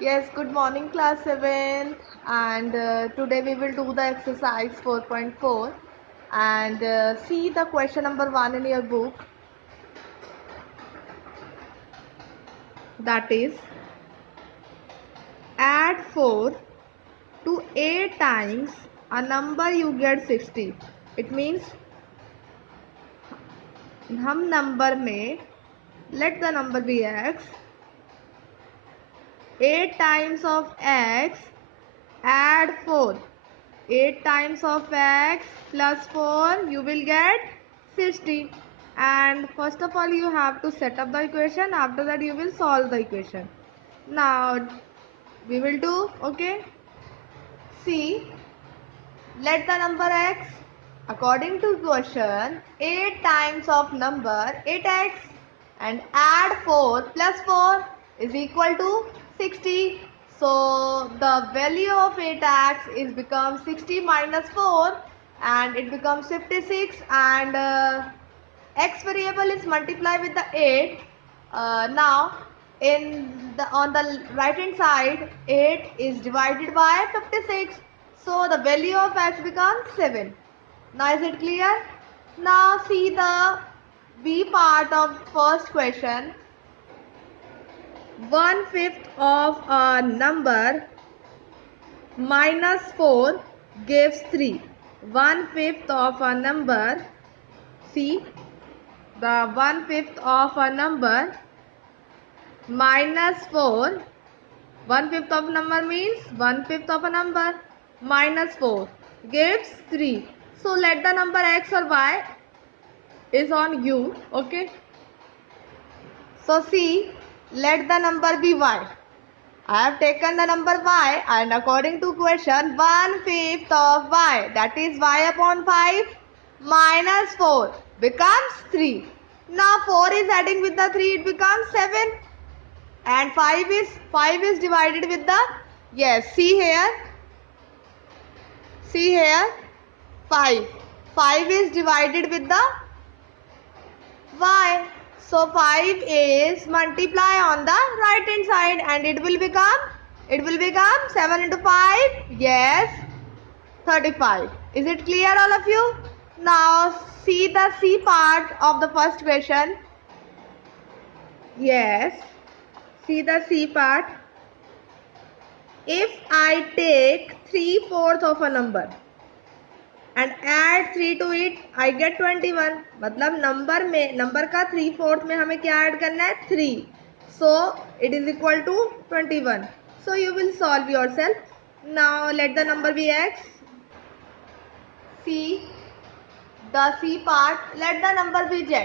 Yes, good morning, class 7th. And today we will do the exercise 4.4 and see the question number 1 in your book. That is, add 4 to 8 times a number you get 60. It means हम number में let the number be x, 8 times of x, add 4. 8 times of x plus 4 you will get 60, and first of all you have to set up the equation. After that you will solve the equation. Now we will do, okay. See, let the number x, according to question, 8 times of number 8x and add 4 plus 4 is equal to 60. So the value of 8x is becomes 60 minus 4 and it becomes 56, and x variable is multiplied with the 8. Now on the right hand side 8 is divided by 56, so the value of x becomes 7. Now is it clear? Now see the B part of first question. 1/5 of a number minus 4 gives 3. 1/5 of a number, see, the 1/5 of a number minus 4, 1/5 of number means 1/5 of a number minus 4 gives 3. So let the number x or y is on you, okay. So see, let the number be y. I have taken the number y, and according to question, 1/5 of y, that is y upon 5 minus 4 becomes 3. Now 4 is adding with the 3, it becomes 7, and 5 is divided with the, yes, see here 5 is divided with the y. So 5 is multiply on the right hand side and it will become 7 into 5, yes, 35. Is it clear, all of you? Now see the C part of the first question. Yes, see the C part. If I take 3/4 of a number and add 3 to it, I get 21. मतलब number का 3/4 में हमें क्या add करना है? 3. So it is equal to 21. So you will solve yourself. Now let the number be x. See the C part. Let the number be z.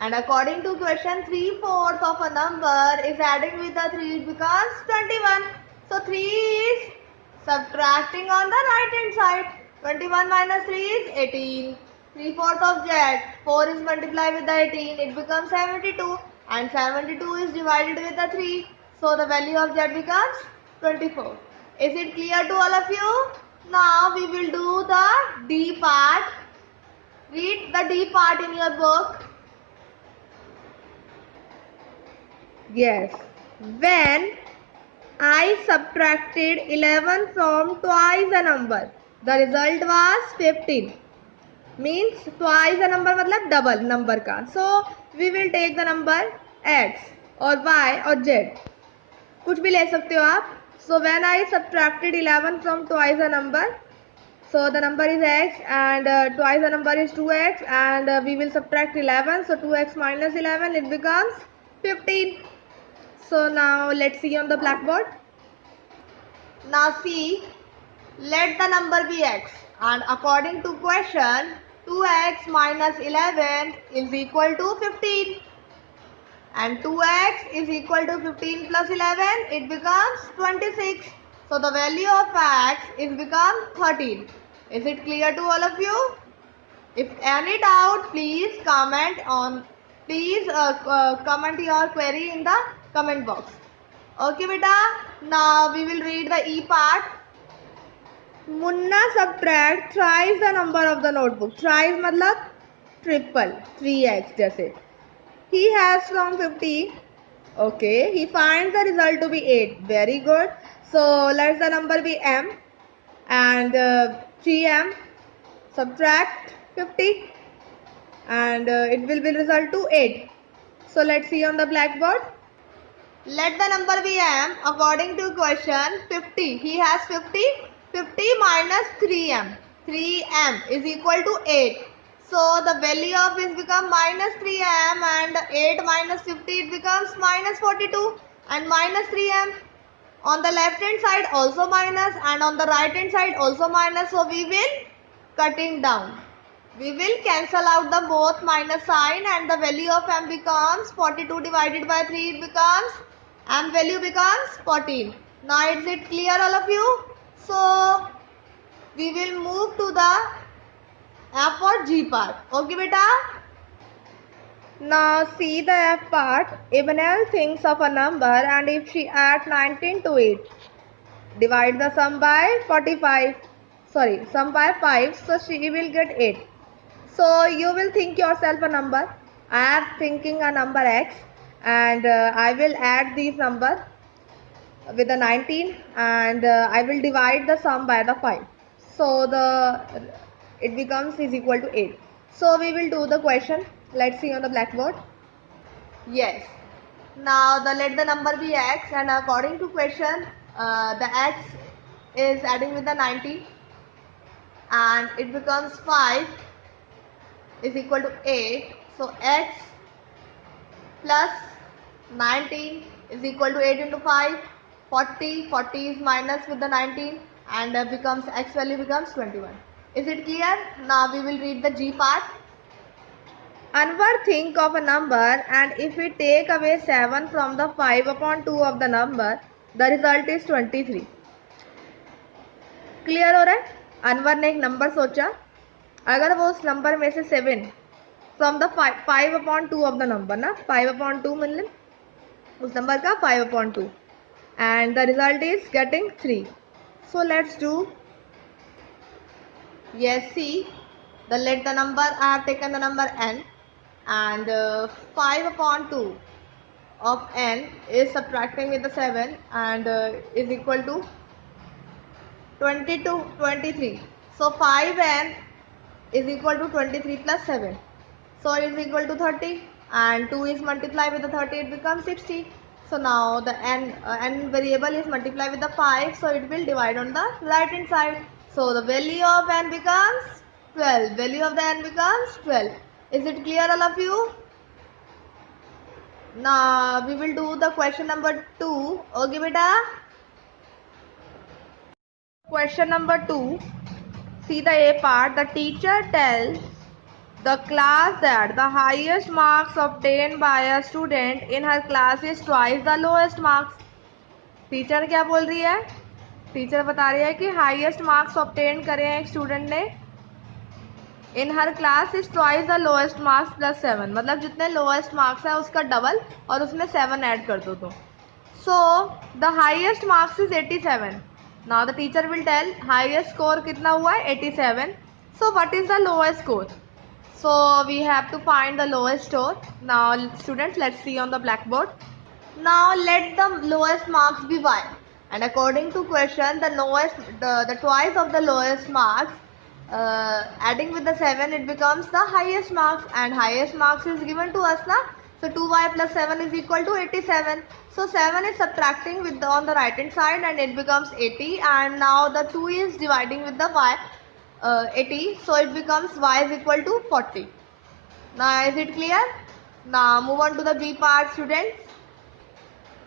And according to question, 3/4 of a number is adding with the 3 becomes 21. So 3 is subtracting on the right hand side. 21 minus 3 is 18. 3/4 of z. 4 is multiplied with the 18. It becomes 72. And 72 is divided with the 3. So the value of z becomes 24. Is it clear to all of you? Now we will do the D part. Read the D part in your book. Yes. When I subtracted 11 from twice a number, the result was 15. Means twice a number मतलब double number का. So we will take the number x or y or z. कुछ भी ले सकते हो आप. So when I subtracted 11 from twice a number, so the number is x and twice the number is 2x, and we will subtract 11. So 2x minus 11, it becomes 15. So now let's see on the blackboard. Now see, let the number be x, and according to question, 2x minus 11 is equal to 15, and 2x is equal to 15 plus 11, it becomes 26. So the value of x is become 13. Is it clear to all of you? If any doubt, please comment your query in the comment box. Okay beta, now we will read the E part. Munna subtract thrice the number of the notebook. Thrice मतलब triple, 3x जैसे. He has from 50 Okay, he finds the result to be 8. Very good. So let the number be m, and 3m subtract 50, and it will be result to 8. So let's see on the blackboard. Let the number be m according to question 50. He has 50. 50 minus 3m. 3m is equal to 8. So the value of is become minus 3m, and 8 minus 50 it becomes minus 42, and minus 3m. On the left hand side also minus, and on the right hand side also minus. So we will cutting down. We will cancel out the both minus sign, and the value of m becomes 42 divided by 3. It becomes m value becomes 14. Now is it clear all of you? So we will move to the F or G part. Okay beta? Now see the F part. Ibnel thinks of a number, and if she adds 19 to it, divide the sum by 45. Sorry, sum by 5, so she will get 8. So you will think yourself a number. I am thinking a number x, and I will add these number with the 19, and I will divide the sum by the 5. So it becomes is equal to 8. So we will do the question. Let's see on the blackboard. Yes. Now let the number be x, and according to question, the x is adding with the 90, and it becomes 5 is equal to 8. So x plus 19 is equal to 8 into 5. 40. 40 is minus with the 19, and becomes x value becomes 21. Is it clear? Now we will read the G part. Anwar think of a number, and if we take away 7 from the 5 upon 2 of the number, the result is 23. Clear हो रहा है? अनवर ने एक number सोचा, अगर वो उस number में से 7 from the 5 upon 2 of the number ना, 5 अपॉन 2 मतलब उस नंबर का 5 upon 2, and the result is getting 3. So let's do. Yes, see, let the number, I have taken the number n, and 5 upon 2 of n is subtracting with the 7, and is equal to 22, 23. So 5n is equal to 23 plus 7. So it is equal to 30, and 2 is multiplied with the 30, it becomes 60. So now the n variable is multiplied with the 5, so it will divide on the right hand side. So the value of n becomes 12. Value of the n becomes 12. Is it clear all of you? Now we will do the question number 2. Okay beta? Question number 2. See the A part. The teacher tells the class that the highest marks obtained by a student in her class is twice the lowest marks. Teacher क्या बोल रही है? Teacher बता रही है कि highest marks obtain करे हैं एक स्टूडेंट ने in her class is twice the lowest marks plus 7, मतलब जितने लोएस्ट मार्क्स है उसका डबल और उसमें 7 ऐड कर दो तो. So the highest marks is 87. Now the teacher will tell highest score कितना हुआ है 87. So what is the lowest score? So we have to find the lowest score. Now students, let's see on the blackboard. Now let the lowest marks be y, and according to question, the twice of the lowest marks, adding with the 7, it becomes the highest marks, and highest marks is given to us na. So 2y plus 7 is equal to 87. So 7 is subtracting with on the right hand side, and it becomes 80, and now the 2 is dividing with the y, 80, so it becomes y is equal to 40. Now is it clear? Now move on to the B part, students.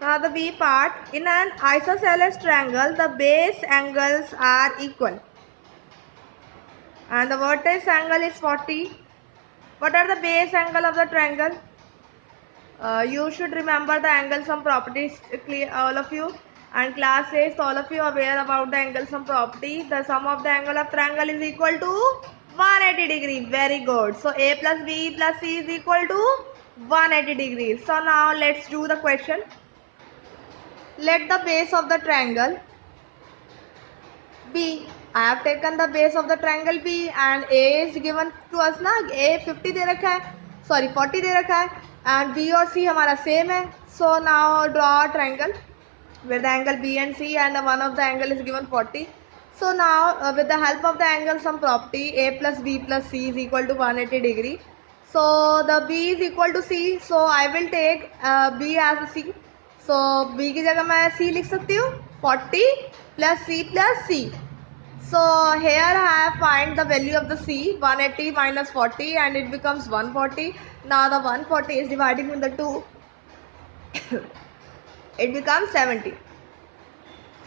Now the B part. In an isosceles triangle, the base angles are equal, and the vertex angle is 40. What are the base angle of the triangle? You should remember the angle sum properties, clear all of you. And class 8, all of you are aware about the angle sum property. The sum of the angle of triangle is equal to 180 degree. Very good. So A plus B plus C is equal to 180 degrees. So now let's do the question. Let the base of the triangle B. I have taken the base of the triangle B, and A is given to us ना, A 50 दे रखा है, sorry 40 दे रखा है. and B और C हमारा same है. So now draw a triangle where the angle B and C and one of the angle is given 40. So now with the help of the angle sum property, A plus B plus C is equal to 180 degree. So the B is equal to C. So I will take B as a C. So B की जगह मैं C लिख सकती हूँ 40 plus C plus C. So here I have find the value of the C, 180 minus 40, and it becomes 140. Now the 140 is dividing with the 2. It becomes 70.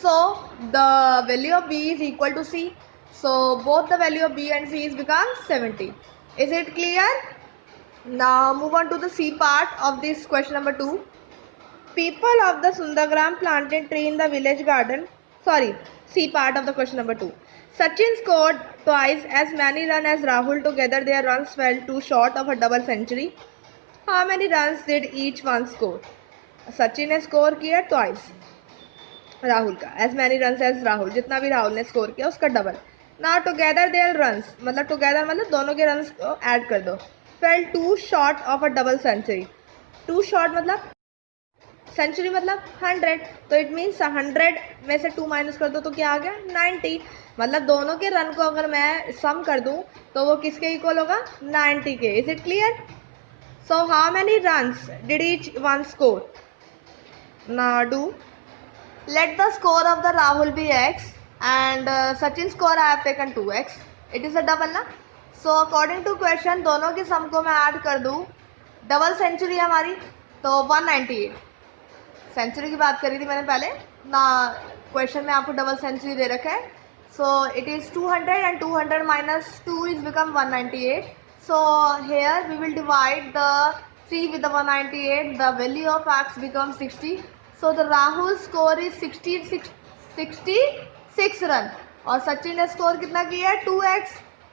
So the value of B is equal to C. So both the value of B and C is become 70. Is it clear? Now move on to the C part of this question number 2. People of the Sundargram planted tree in the village garden. Sorry, C part of the question number 2. Sachin scored twice as many runs as Rahul. Together their runs fell too short of a double century. How many runs did each one score? Sachin ने score किया twice Rahul का, as many run as Rahul, जितना भी राहुल ने score किया उसका double. Now together their runs, मतलब together मतलब दोनों के रन्स को ऐड कर दो. Fell two short of a double century. Two short मतलब सेंचुरी मतलब 100. तो इट मीन्स 100 में से 2 माइनस कर दो तो क्या आ गया 90. मतलब दोनों के रन को अगर मैं सम कर दूं तो वो किसके इक्वल होगा 90 के. Is it clear? So how many runs did each one score? Now do. Let the score of the Rahul be x and Sachin score I have taken 2x. It is a double ना. So according to question दोनों के सम को मैं add कर दूँ, double century हमारी तो 198. Century की बात करी थी मैंने पहले ना, क्वेश्चन में आपको डबल सेंचुरी दे रखा है. So it is 200 and 200 minus 2 is become 198. So here we will divide the 3 with the 198. The value of x becomes 60. So the Rahul score is 66 run और सचिन ने स्कोर कितना किया है 2x.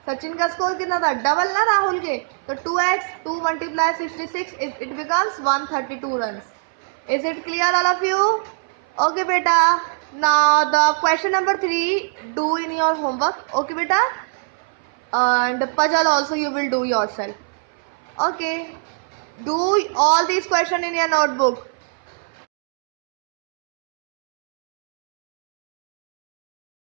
सचिन का स्कोर कितना था डबल ना राहुल के, तो 2x 2 multiply 66 it becomes 132 runs. Is it clear all of you? Okay beta. Now the question number 3 do in your homework. Okay beta. And puzzle also you will do yourself. Okay. Do all these questions in your notebook.